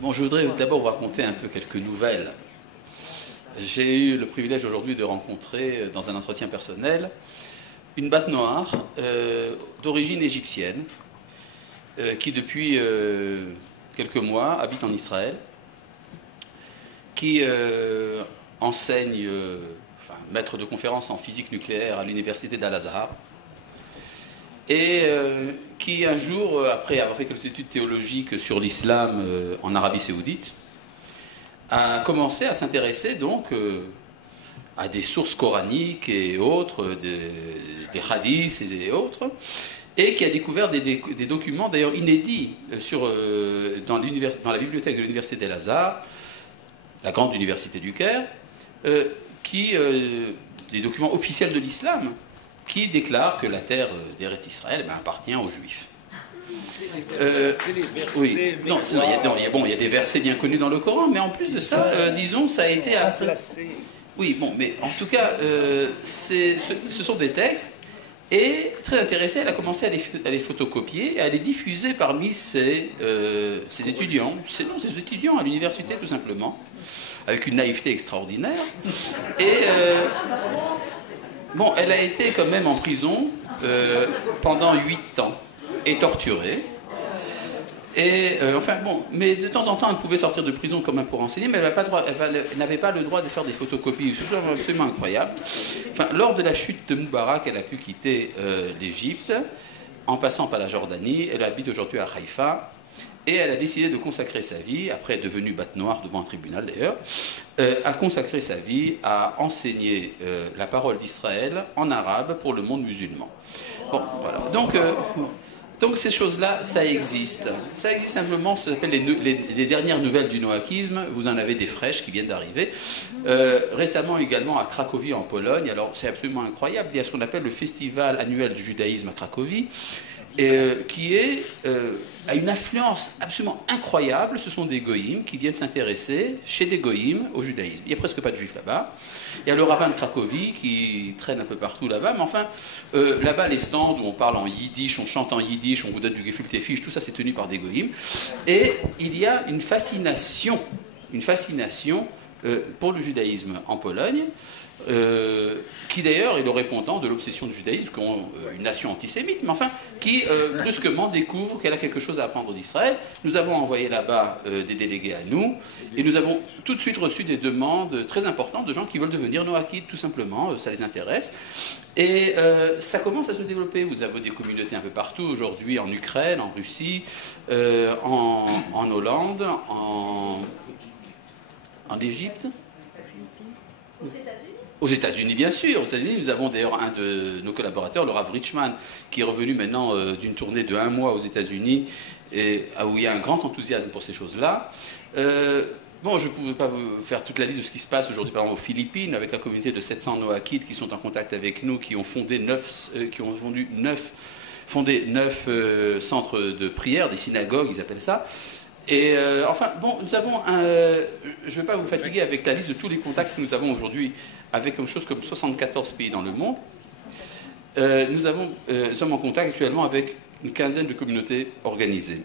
Bon, je voudrais d'abord vous raconter un peu quelques nouvelles. J'ai eu le privilège aujourd'hui de rencontrer, dans un entretien personnel, une batte noire d'origine égyptienne qui, depuis quelques mois, habite en Israël, qui enseigne, maître de conférence en physique nucléaire à l'université d'Al-Azhar, et qui un jour, après avoir fait quelques études théologiques sur l'islam en Arabie Saoudite, a commencé à s'intéresser donc à des sources coraniques et autres, des hadiths et autres, et qui a découvert des documents d'ailleurs inédits dans la bibliothèque de l'université d'Al-Azhar, la grande université du Caire, des documents officiels de l'islam, qui déclarent que la terre d'Eretz Israël appartient aux Juifs. Oui, non, il y a des versets bien connus dans le Coran, mais en plus de ça, disons, ça a été après. Oui, bon, mais en tout cas, ce sont des textes, et très intéressée, elle a commencé à les photocopier et à les diffuser parmi ses étudiants. Ses étudiants à l'université, tout simplement, avec une naïveté extraordinaire. Et bon, elle a été quand même en prison pendant 8 ans et torturée. Et mais de temps en temps, elle pouvait sortir de prison quand même pour enseigner, mais elle n'avait pas le droit de faire des photocopies. C'est absolument incroyable. Lors de la chute de Moubarak, elle a pu quitter l'Égypte, en passant par la Jordanie. Elle habite aujourd'hui à Haïfa. Et elle a décidé de consacrer sa vie, après être devenue batte noire devant un tribunal d'ailleurs, a consacré sa vie à enseigner la parole d'Israël en arabe pour le monde musulman. Bon, voilà. Donc ces choses-là, ça existe. Ça existe simplement, ça s'appelle les dernières nouvelles du noaquisme. Vous en avez des fraîches qui viennent d'arriver. Récemment également à Cracovie en Pologne. Alors c'est absolument incroyable. Il y a ce qu'on appelle le festival annuel du judaïsme à Cracovie, qui a une influence absolument incroyable. Ce sont des goïms qui viennent s'intéresser chez des goïms au judaïsme. Il n'y a presque pas de juifs là-bas. Il y a le rabbin de Cracovie qui traîne un peu partout là-bas, mais enfin, là-bas, les stands où on parle en yiddish, on chante en yiddish, on vous donne du gefilte fish, tout ça c'est tenu par des goïms. Et il y a une fascination pour le judaïsme en Pologne, qui d'ailleurs est le répondant de l'obsession du judaïsme, une nation antisémite, mais enfin, qui brusquement découvre qu'elle a quelque chose à apprendre d'Israël. Nous avons envoyé là-bas des délégués à nous, et nous avons tout de suite reçu des demandes très importantes de gens qui veulent devenir noachides, tout simplement, ça les intéresse. Et ça commence à se développer. Vous avez des communautés un peu partout aujourd'hui, en Ukraine, en Russie, en Hollande, en Égypte. Aux États-Unis, bien sûr. Aux États-Unis, nous avons d'ailleurs un de nos collaborateurs, le Rav Richman, qui est revenu maintenant d'une tournée de 1 mois aux États-Unis, où il y a un grand enthousiasme pour ces choses-là. Bon, je ne pouvais pas vous faire toute la liste de ce qui se passe aujourd'hui, par exemple, aux Philippines, avec la communauté de 700 Noachides qui sont en contact avec nous, qui ont fondé 9 centres de prière, des synagogues, ils appellent ça. Et nous avons je ne vais pas vous fatiguer avec la liste de tous les contacts que nous avons aujourd'hui avec quelque chose comme 74 pays dans le monde. Nous sommes en contact actuellement avec une quinzaine de communautés organisées.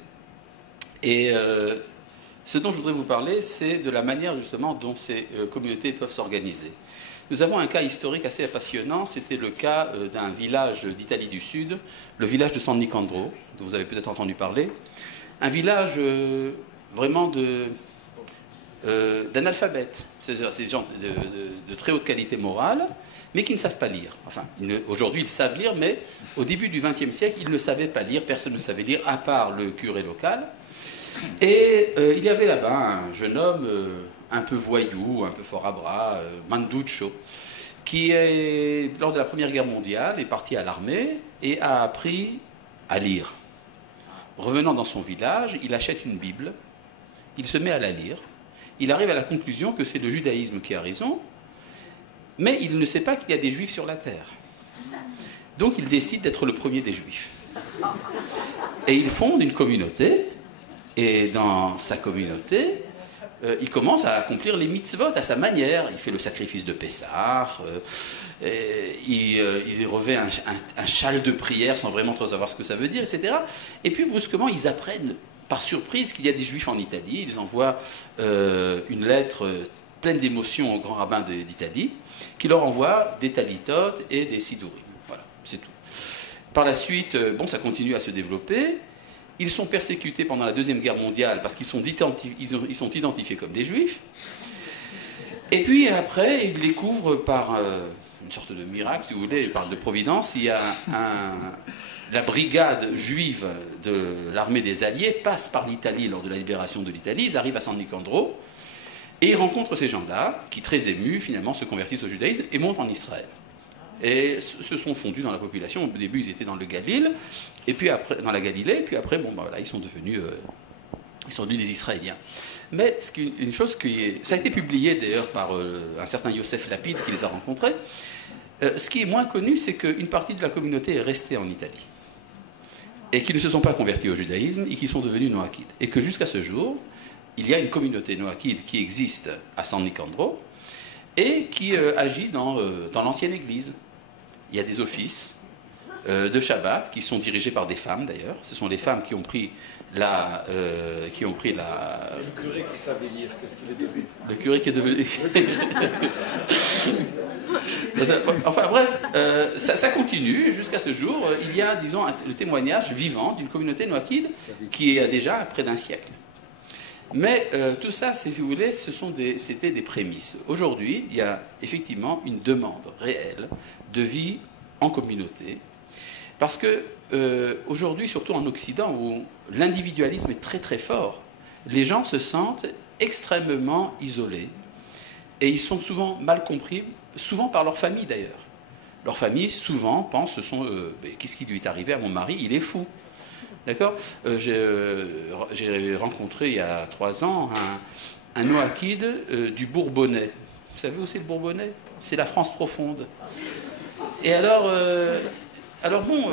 Et ce dont je voudrais vous parler, c'est de la manière justement dont ces communautés peuvent s'organiser. Nous avons un cas historique assez passionnant, c'était le cas d'un village d'Italie du Sud, le village de San Nicandro, dont vous avez peut-être entendu parler. Un village vraiment d'analphabètes, c'est-à-dire des gens de très haute qualité morale, mais qui ne savent pas lire. Enfin, aujourd'hui, ils savent lire, mais au début du XXe siècle, ils ne savaient pas lire, personne ne savait lire, à part le curé local. Et il y avait là-bas un jeune homme un peu voyou, un peu fort à bras, Manduccio, qui, lors de la Première Guerre mondiale, est parti à l'armée et a appris à lire. Revenant dans son village, il achète une Bible, il se met à la lire, il arrive à la conclusion que c'est le judaïsme qui a raison, mais il ne sait pas qu'il y a des juifs sur la terre. Donc il décide d'être le premier des juifs. Et il fonde une communauté, et dans sa communauté, il commence à accomplir les mitzvot à sa manière. Il fait le sacrifice de Pessah, il revêt un châle de prière sans vraiment trop savoir ce que ça veut dire, etc. Et puis brusquement, ils apprennent par surprise qu'il y a des Juifs en Italie. Ils envoient une lettre pleine d'émotions au grand rabbin d'Italie, qui leur envoie des talitotes et des sidourim. Voilà, c'est tout. Par la suite, bon, ça continue à se développer. Ils sont persécutés pendant la Deuxième Guerre mondiale parce qu'ils sont identifiés comme des Juifs. Et puis après, ils découvrent par une sorte de miracle, si vous voulez, par de providence, il y a la brigade juive de l'armée des Alliés passe par l'Italie lors de la libération de l'Italie. Ils arrivent à San Nicandro et ils rencontrent ces gens-là qui, très émus, finalement, se convertissent au judaïsme et montent en Israël. Et se sont fondus dans la population. Au début, ils étaient dans le Galil, et puis après, dans la Galilée, et puis après, bon, ben voilà, ils sont devenus des Israéliens. Mais une chose ça a été publié d'ailleurs par un certain Yosef Lapid qui les a rencontrés. Ce qui est moins connu, c'est qu'une partie de la communauté est restée en Italie et qui ne se sont pas convertis au judaïsme et qui sont devenus noachides. Et que jusqu'à ce jour, il y a une communauté noachide qui existe à San Nicandro et qui agit dans l'ancienne église. Il y a des offices de Shabbat qui sont dirigés par des femmes d'ailleurs. Ce sont les femmes qui ont pris le curé qui savait lire, qu'est-ce qu'il est devenu? Le curé qui est devenu... Enfin bref, ça continue jusqu'à ce jour. Il y a, disons, le témoignage vivant d'une communauté noachide qui est déjà près d'un siècle. Mais tout ça, si vous voulez, c'était des prémices. Aujourd'hui, il y a effectivement une demande réelle de vie en communauté. Parce que aujourd'hui, surtout en Occident, où l'individualisme est très très fort, les gens se sentent extrêmement isolés. Et ils sont souvent mal compris, souvent par leur famille d'ailleurs. Leur famille, souvent, pense qu'est-ce qui lui est arrivé à mon mari? Il est fou. D'accord? J'ai rencontré il y a 3 ans un noachide du Bourbonnais. Vous savez où c'est le Bourbonnais? C'est la France profonde. Et alors bon,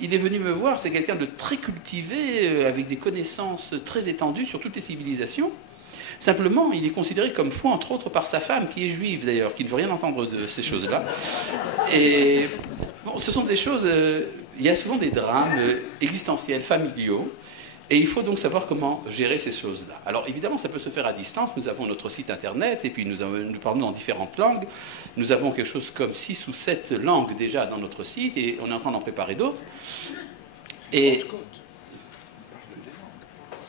il est venu me voir, c'est quelqu'un de très cultivé, avec des connaissances très étendues sur toutes les civilisations. Simplement, il est considéré comme fou, entre autres, par sa femme, qui est juive d'ailleurs, qui ne veut rien entendre de ces choses-là. Et bon, ce sont des choses... il y a souvent des drames existentiels, familiaux, et il faut donc savoir comment gérer ces choses-là. Alors évidemment, ça peut se faire à distance. Nous avons notre site internet, et puis nous parlons dans différentes langues. Nous avons quelque chose comme 6 ou 7 langues déjà dans notre site, et on est en train d'en préparer d'autres. Et...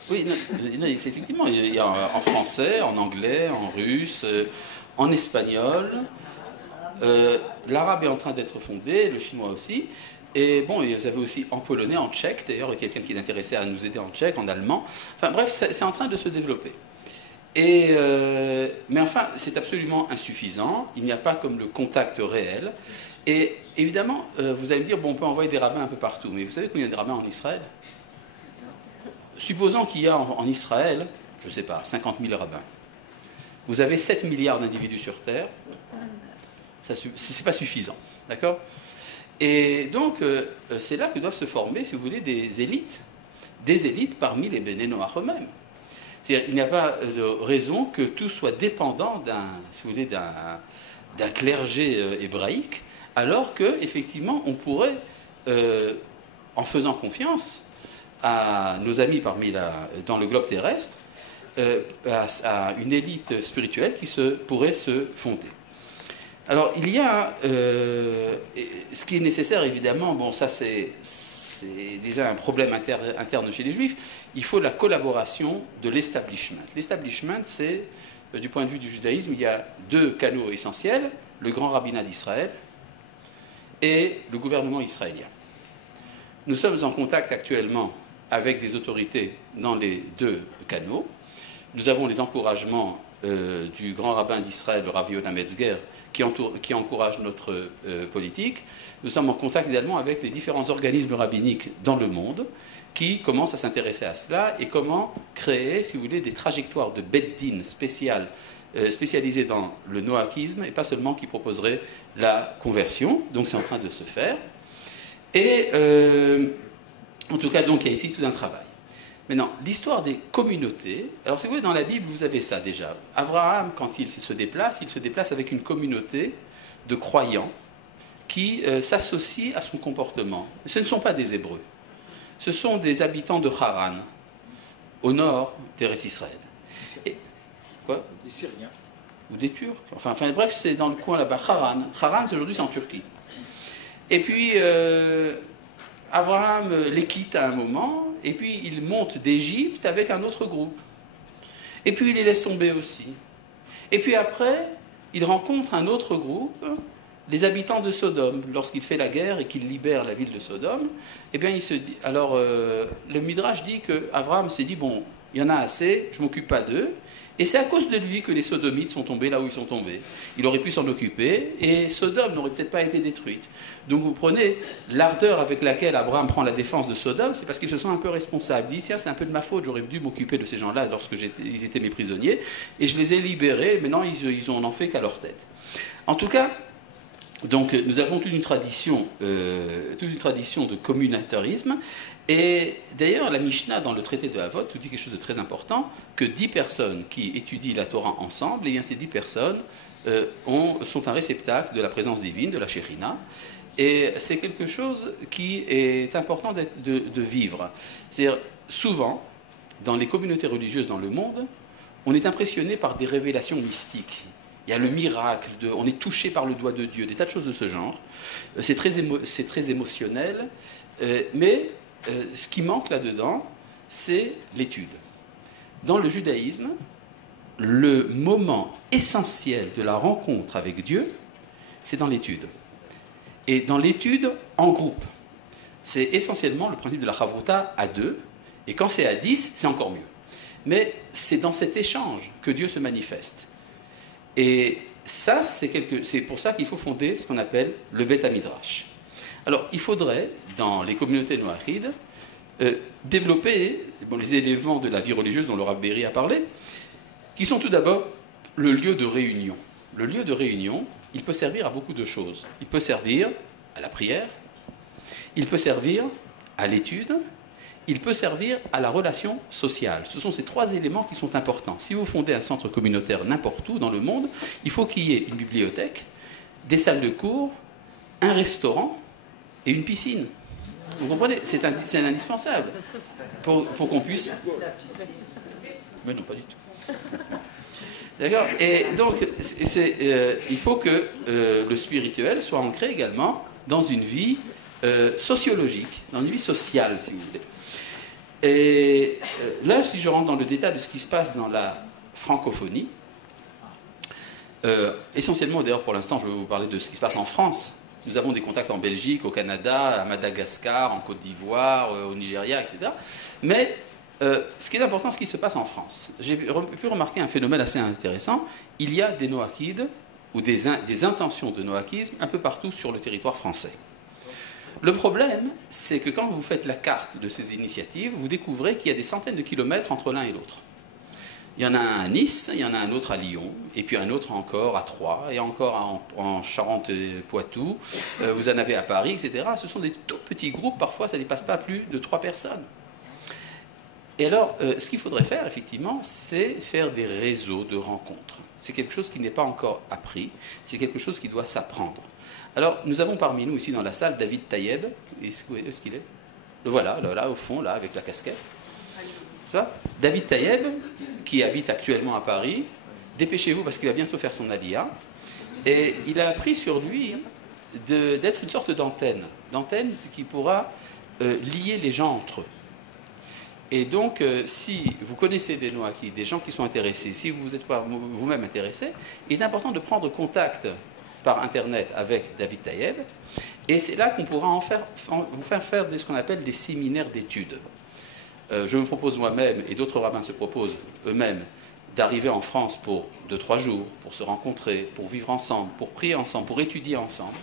Oui, c'est effectivement, il y a en français, en anglais, en russe, en espagnol. L'arabe est en train d'être fondé, le chinois aussi. Et bon, vous avez aussi en polonais, en tchèque, d'ailleurs, quelqu'un qui est intéressé à nous aider en tchèque, en allemand. Enfin bref, c'est en train de se développer. Mais enfin, c'est absolument insuffisant. Il n'y a pas comme le contact réel. Et évidemment, vous allez me dire, bon, on peut envoyer des rabbins un peu partout. Mais vous savez combien il y a de rabbins en Israël? Supposons qu'il y a en Israël, je ne sais pas, 50 000 rabbins. Vous avez 7 milliards d'individus sur Terre. Ce n'est pas suffisant. D'accord? Et donc, c'est là que doivent se former, si vous voulez, des élites parmi les Béné Noach eux-mêmes. C'est-à-dire, il n'y a pas de raison que tout soit dépendant d'un clergé hébraïque, alors qu'effectivement, on pourrait, en faisant confiance à nos amis dans le globe terrestre, à une élite spirituelle qui pourrait se fonder. Alors, il y a ce qui est nécessaire, évidemment, bon, ça c'est déjà un problème interne chez les Juifs, il faut la collaboration de l'establishment. L'establishment, c'est, du point de vue du judaïsme, il y a 2 canaux essentiels, le grand rabbinat d'Israël et le gouvernement israélien. Nous sommes en contact actuellement avec des autorités dans les 2 canaux. Nous avons les encouragements du grand rabbin d'Israël, le Rav Yonah Metzger, qui encourage notre politique. Nous sommes en contact également avec les différents organismes rabbiniques dans le monde qui commencent à s'intéresser à cela et comment créer, si vous voulez, des trajectoires de Beth-Din spécialisées dans le noachisme et pas seulement qui proposeraient la conversion. Donc c'est en train de se faire. Et en tout cas, donc, il y a ici tout un travail. Maintenant, l'histoire des communautés. Alors, si vous voulez, dans la Bible, vous avez ça déjà. Abraham, quand il se déplace avec une communauté de croyants qui s'associent à son comportement. Ce ne sont pas des Hébreux. Ce sont des habitants de Haran. au nord d'Eretz Israël. Et, quoi? Des Syriens. Ou des Turcs. Enfin, bref, c'est dans le coin là-bas. Haran. Haran, aujourd'hui, c'est en Turquie. Et puis, Abraham les quitte à un moment, et puis il monte d'Égypte avec un autre groupe. Et puis, il les laisse tomber aussi. Et puis après, il rencontre un autre groupe, les habitants de Sodome. Lorsqu'il fait la guerre et qu'il libère la ville de Sodome, eh bien, il se dit... Alors, le Midrash dit qu'Abraham s'est dit, bon, il y en a assez, je ne m'occupe pas d'eux. Et c'est à cause de lui que les Sodomites sont tombés là où ils sont tombés. Il aurait pu s'en occuper et Sodome n'aurait peut-être pas été détruite. Donc vous prenez l'ardeur avec laquelle Abraham prend la défense de Sodome, c'est parce qu'il se sent un peu responsable. Il dit, c'est un peu de ma faute, j'aurais dû m'occuper de ces gens-là lorsque ils étaient mes prisonniers, et je les ai libérés, maintenant ils n'en ont fait qu'à leur tête. En tout cas, donc nous avons toute une tradition de communautarisme. Et d'ailleurs, la Mishnah, dans le traité de Havot, nous dit quelque chose de très important, que 10 personnes qui étudient la Torah ensemble, et bien ces 10 personnes sont un réceptacle de la présence divine, de la Shekhinah, et c'est quelque chose qui est important de vivre. C'est-à-dire, souvent, dans les communautés religieuses dans le monde, on est impressionné par des révélations mystiques. Il y a le miracle, on est touché par le doigt de Dieu, des tas de choses de ce genre. C'est très émotionnel, mais... ce qui manque là-dedans, c'est l'étude. Dans le judaïsme, le moment essentiel de la rencontre avec Dieu, c'est dans l'étude. Et dans l'étude en groupe. C'est essentiellement le principe de la chavruta à 2, et quand c'est à 10, c'est encore mieux. Mais c'est dans cet échange que Dieu se manifeste. Et ça, c'est pour ça qu'il faut fonder ce qu'on appelle le Beth Midrash. Alors, il faudrait, dans les communautés noachides, développer les éléments de la vie religieuse dont le Rav Berry a parlé, qui sont tout d'abord le lieu de réunion. Le lieu de réunion, il peut servir à beaucoup de choses. Il peut servir à la prière, il peut servir à l'étude, il peut servir à la relation sociale. Ce sont ces 3 éléments qui sont importants. Si vous fondez un centre communautaire n'importe où dans le monde, il faut qu'il y ait une bibliothèque, des salles de cours, un restaurant, et une piscine. Vous comprenez? C'est indispensable pour qu'on puisse... Mais non, pas du tout. D'accord? Et donc, il faut que le spirituel soit ancré également dans une vie sociologique, dans une vie sociale, si vous voulez. Et là, si je rentre dans le détail de ce qui se passe dans la francophonie, essentiellement, d'ailleurs, pour l'instant, je vais vous parler de ce qui se passe en France. Nous avons des contacts en Belgique, au Canada, à Madagascar, en Côte d'Ivoire, au Nigeria, etc. Mais ce qui est important, c'est ce qui se passe en France. J'ai pu remarquer un phénomène assez intéressant. Il y a des noachides, ou des intentions de noachisme, un peu partout sur le territoire français. Le problème, c'est que quand vous faites la carte de ces initiatives, vous découvrez qu'il y a des centaines de kilomètres entre l'un et l'autre. Il y en a un à Nice, il y en a un autre à Lyon, et puis un autre encore à Troyes, et encore en Charente-Poitou, vous en avez à Paris, etc. Ce sont des tout petits groupes, parfois ça ne dépasse pas plus de 3 personnes. Et alors, ce qu'il faudrait faire, effectivement, c'est faire des réseaux de rencontres. C'est quelque chose qui n'est pas encore appris, c'est quelque chose qui doit s'apprendre. Alors, nous avons parmi nous, ici dans la salle, David Tayeb. Est-ce qu'il est? Le voilà, là, au fond, là, avec la casquette. Ça, David Tayeb, qui habite actuellement à Paris, dépêchez-vous parce qu'il va bientôt faire son Aliyah. Et il a appris sur lui d'être une sorte d'antenne qui pourra lier les gens entre eux. Et donc, si vous connaissez des noachides, des gens qui sont intéressés, si vous êtes vous-même intéressé, il est important de prendre contact par Internet avec David Tayeb. Et c'est là qu'on pourra en faire ce qu'on appelle des séminaires d'études. Je me propose moi-même, et d'autres rabbins se proposent eux-mêmes, d'arriver en France pour 2-3 jours, pour se rencontrer, pour vivre ensemble, pour prier ensemble, pour étudier ensemble.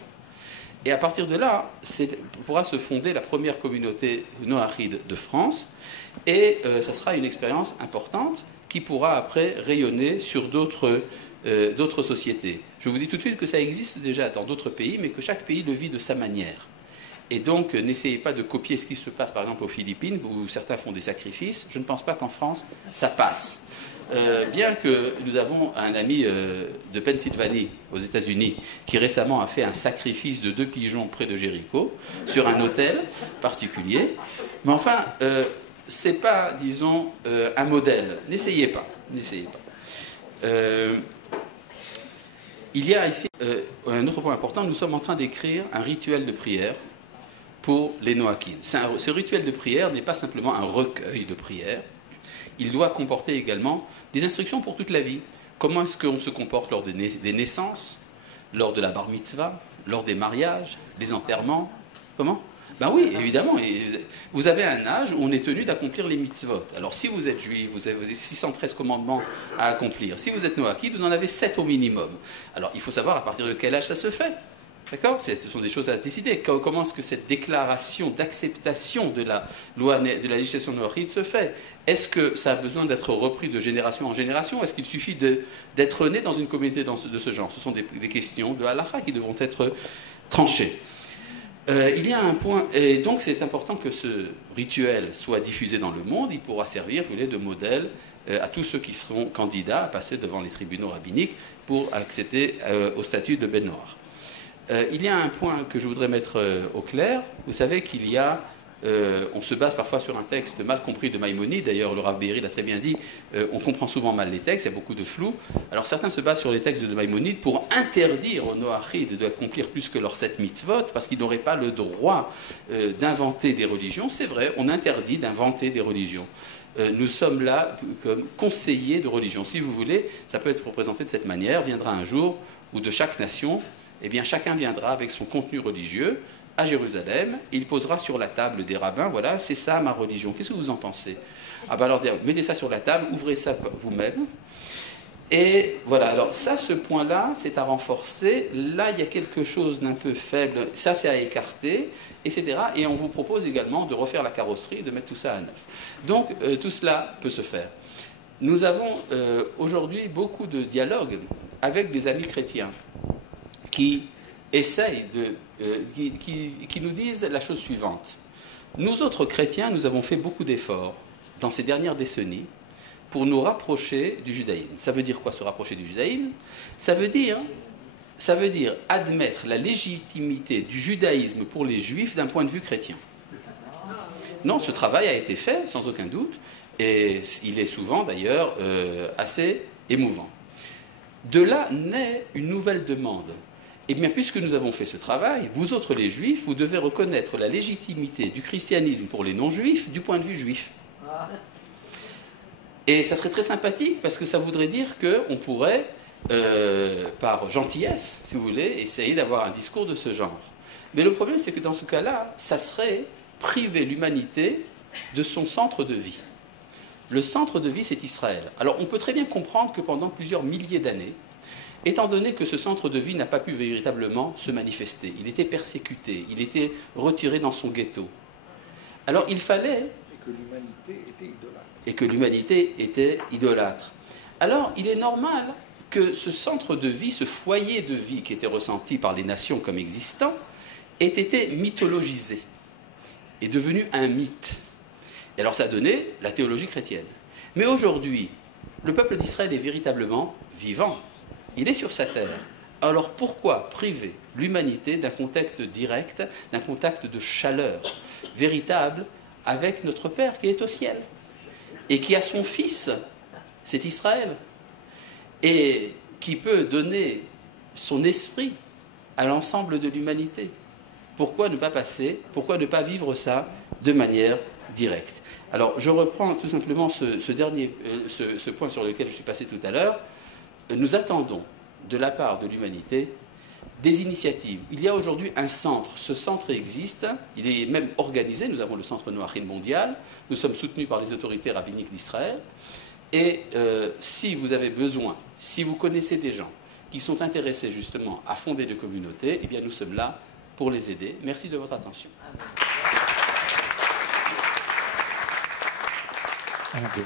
Et à partir de là, pourra se fonder la première communauté noachide de France, et ça sera une expérience importante qui pourra après rayonner sur d'autres sociétés. Je vous dis tout de suite que ça existe déjà dans d'autres pays, mais que chaque pays le vit de sa manière. Et donc, n'essayez pas de copier ce qui se passe, par exemple, aux Philippines, où certains font des sacrifices. Je ne pense pas qu'en France, ça passe. Bien que nous avons un ami de Pennsylvanie, aux États-Unis, qui récemment a fait un sacrifice de 2 pigeons près de Jéricho, sur un autel particulier. Mais enfin, c'est pas, disons, un modèle. N'essayez pas. N'essayez pas. Il y a ici un autre point important. Nous sommes en train d'écrire un rituel de prière pour les Noakim. Ce rituel de prière n'est pas simplement un recueil de prières. Il doit comporter également des instructions pour toute la vie. Comment est-ce qu'on se comporte lors des naissances, lors de la bar mitzvah, lors des mariages, des enterrements? Comment? Ben oui, évidemment. Vous avez un âge où on est tenu d'accomplir les mitzvot. Alors si vous êtes juif, vous avez 613 commandements à accomplir. Si vous êtes noaki, vous en avez 7 au minimum. Alors il faut savoir à partir de quel âge ça se fait. D'accord? Ce sont des choses à décider. Comment est-ce que cette déclaration d'acceptation de la loi, de la législation noachide se fait? Est-ce que ça a besoin d'être repris de génération en génération? Est-ce qu'il suffit d'être né dans une communauté de ce genre? Ce sont des questions de halakha qui devront être tranchées. Il y a un point, et donc c'est important que ce rituel soit diffusé dans le monde. Il pourra servir de modèle à tous ceux qui seront candidats à passer devant les tribunaux rabbiniques pour accéder au statut de Ben Noach. Il y a un point que je voudrais mettre au clair. Vous savez qu'il y a, on se base parfois sur un texte mal compris de Maïmonide. D'ailleurs, le Rav Be'eri l'a très bien dit, on comprend souvent mal les textes, il y a beaucoup de flou. Alors certains se basent sur les textes de Maïmonide pour interdire aux Noachides d'accomplir plus que leurs 7 mitzvot, parce qu'ils n'auraient pas le droit d'inventer des religions. C'est vrai, on interdit d'inventer des religions. Nous sommes là comme conseillers de religion. Si vous voulez, ça peut être représenté de cette manière. Viendra un jour où de chaque nation, eh bien, chacun viendra avec son contenu religieux à Jérusalem, il posera sur la table des rabbins, voilà, c'est ça ma religion, qu'est-ce que vous en pensez? Ah ben alors, mettez ça sur la table, ouvrez ça vous-même, et voilà, alors ça, ce point-là, c'est à renforcer, là, il y a quelque chose d'un peu faible, ça, c'est à écarter, etc., et on vous propose également de refaire la carrosserie, de mettre tout ça à neuf. Donc, tout cela peut se faire. Nous avons aujourd'hui beaucoup de dialogues avec des amis chrétiens, qui essayent qui nous disent la chose suivante. Nous autres chrétiens, nous avons fait beaucoup d'efforts dans ces dernières décennies pour nous rapprocher du judaïsme. Ça veut dire quoi, se rapprocher du judaïsme? Ça veut dire admettre la légitimité du judaïsme pour les juifs d'un point de vue chrétien. Non, ce travail a été fait, sans aucun doute, et il est souvent d'ailleurs assez émouvant. De là naît une nouvelle demande. Eh bien, puisque nous avons fait ce travail, vous autres les juifs, vous devez reconnaître la légitimité du christianisme pour les non-juifs du point de vue juif. Et ça serait très sympathique, parce que ça voudrait dire qu'on pourrait, par gentillesse, si vous voulez, essayer d'avoir un discours de ce genre. Mais le problème, c'est que dans ce cas-là, ça serait priver l'humanité de son centre de vie. Le centre de vie, c'est Israël. Alors, on peut très bien comprendre que pendant plusieurs milliers d'années, étant donné que ce centre de vie n'a pas pu véritablement se manifester, il était persécuté, il était retiré dans son ghetto. Alors il fallait... Et que l'humanité était idolâtre. Et que l'humanité était idolâtre. Alors il est normal que ce centre de vie, ce foyer de vie qui était ressenti par les nations comme existant, ait été mythologisé, est devenu un mythe. Et alors ça a donné la théologie chrétienne. Mais aujourd'hui, le peuple d'Israël est véritablement vivant. Il est sur sa terre. Alors pourquoi priver l'humanité d'un contact direct, d'un contact de chaleur véritable avec notre Père qui est au ciel et qui a son Fils, c'est Israël, et qui peut donner son esprit à l'ensemble de l'humanité? Pourquoi ne pas passer, pourquoi ne pas vivre ça de manière directe? Alors je reprends tout simplement ce point sur lequel je suis passé tout à l'heure. Nous attendons de la part de l'humanité des initiatives. Il y a aujourd'hui un centre. Ce centre existe, il est même organisé. Nous avons le Centre Noachide mondial. Nous sommes soutenus par les autorités rabbiniques d'Israël. Et si vous avez besoin, si vous connaissez des gens qui sont intéressés justement à fonder des communautés, eh bien nous sommes là pour les aider. Merci de votre attention. Un, deux.